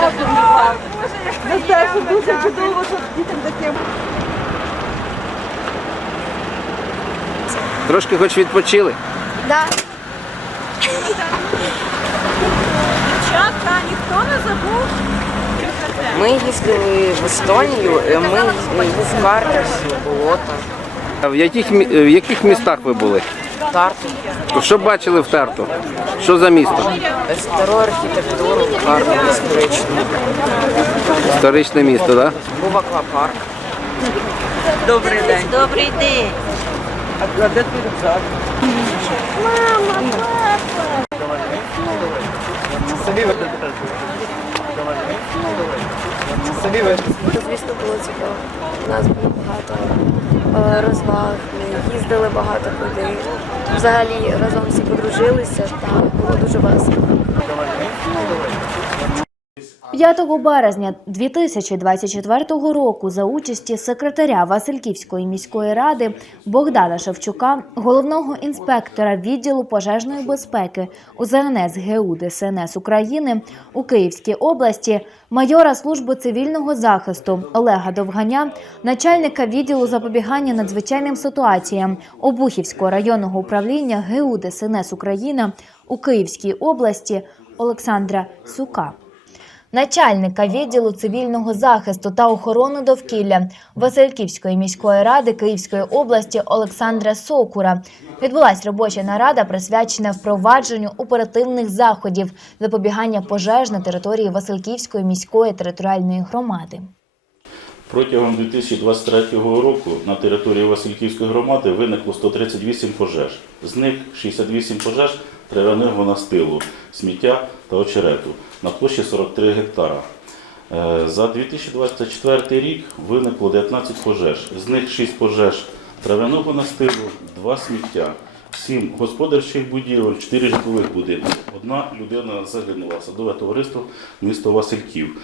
дякую вам. За те, що дуже чудово, що дітям таким. Трошки хоч відпочили? Так. Дівчатка, ніхто не забув. Ми їздили в Естонію, е, ми був в Харків, було там. В яких, е, в яких містах ви були? Тарту, Що бачили в Тарту? Що за місто? стару архітектуру, гарну, історичну. Історичне місто, так? Да? Був аквапарк. Добрий день. Добрий день. А де твій рюкзак? Звісно, було цікаво. У нас було багато е, розваг, ми їздили багато куди. Взагалі разом всі подружилися та було дуже весело. 5 березня 2024 року за участі секретаря Васильківської міської ради Богдана Шевчука, головного інспектора відділу пожежної безпеки УЗНС ГУ ДСНС України у Київській області, майора служби цивільного захисту Олега Довганя, начальника відділу запобігання надзвичайним ситуаціям Обухівського районного управління ГУ ДСНС України у Київській області Олександра Сука начальника відділу цивільного захисту та охорони довкілля Васильківської міської ради Київської області Олександра Сокура. Відбулась робоча нарада, присвячена впровадженню оперативних заходів запобігання пожеж на території Васильківської міської територіальної громади. Протягом 2023 року на території Васильківської громади виникло 138 пожеж. З них 68 пожеж трав'яного настилу, сміття та очерету на площі 43 гектара. Е, За 2024 рік виникло 19 пожеж. З них 6 пожеж трав'яного настилу, 2 сміття, 7 господарчих будівель, 4 житлових будинки. Одна людина загинула. Садове товариство місто Васильків.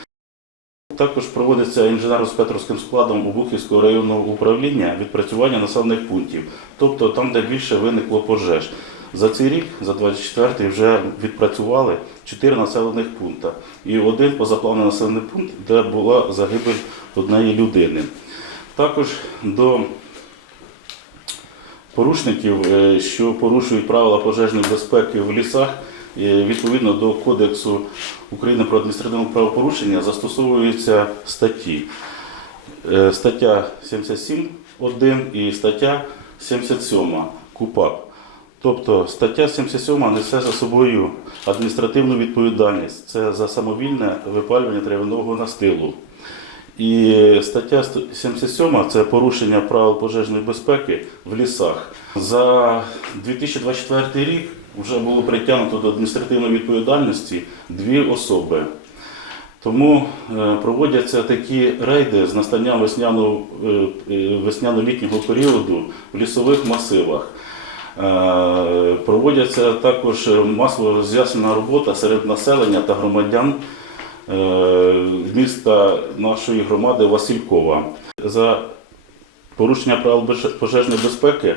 Також проводиться інженерно-спецторським складом Обухівського районного управління відпрацювання населених пунктів, тобто там, де більше виникло пожеж. За цей рік, за 24-й, вже відпрацювали 4 населених пункти і один позаплавний населений пункт, де була загибель однієї людини. Також до порушників, е, що порушують правила пожежної безпеки в лісах, е, відповідно до Кодексу України про адміністративне правопорушення застосовуються статті. Е, Стаття 77.1 і стаття 77 КУПАП. Тобто стаття 77 несе за собою адміністративну відповідальність. Це за самовільне випалювання трав'яного настилу. І стаття 77 це порушення правил пожежної безпеки в лісах. За 2024 рік вже було притягнуто до адміністративної відповідальності дві особи. Тому е, проводяться такі рейди з настанням е, е, весняно-літнього періоду в лісових масивах. Е, Проводяться також масово роз'яснена робота серед населення та громадян е, міста нашої громади Василькова. За порушення правил пожежної безпеки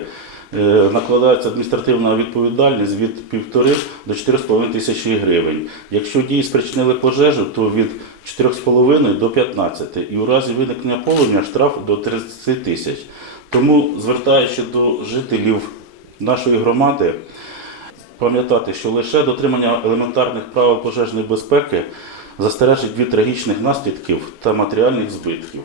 е, накладається адміністративна відповідальність від 1,5 до 4,5 тисячі гривень. Якщо дії спричинили пожежу, то від 4,5 до 15. І у разі виникнення полум'я штраф до 30 тисяч. Тому, звертаючи до жителів нашої громади пам'ятати, що лише дотримання елементарних правил пожежної безпеки застережить від трагічних наслідків та матеріальних збитків.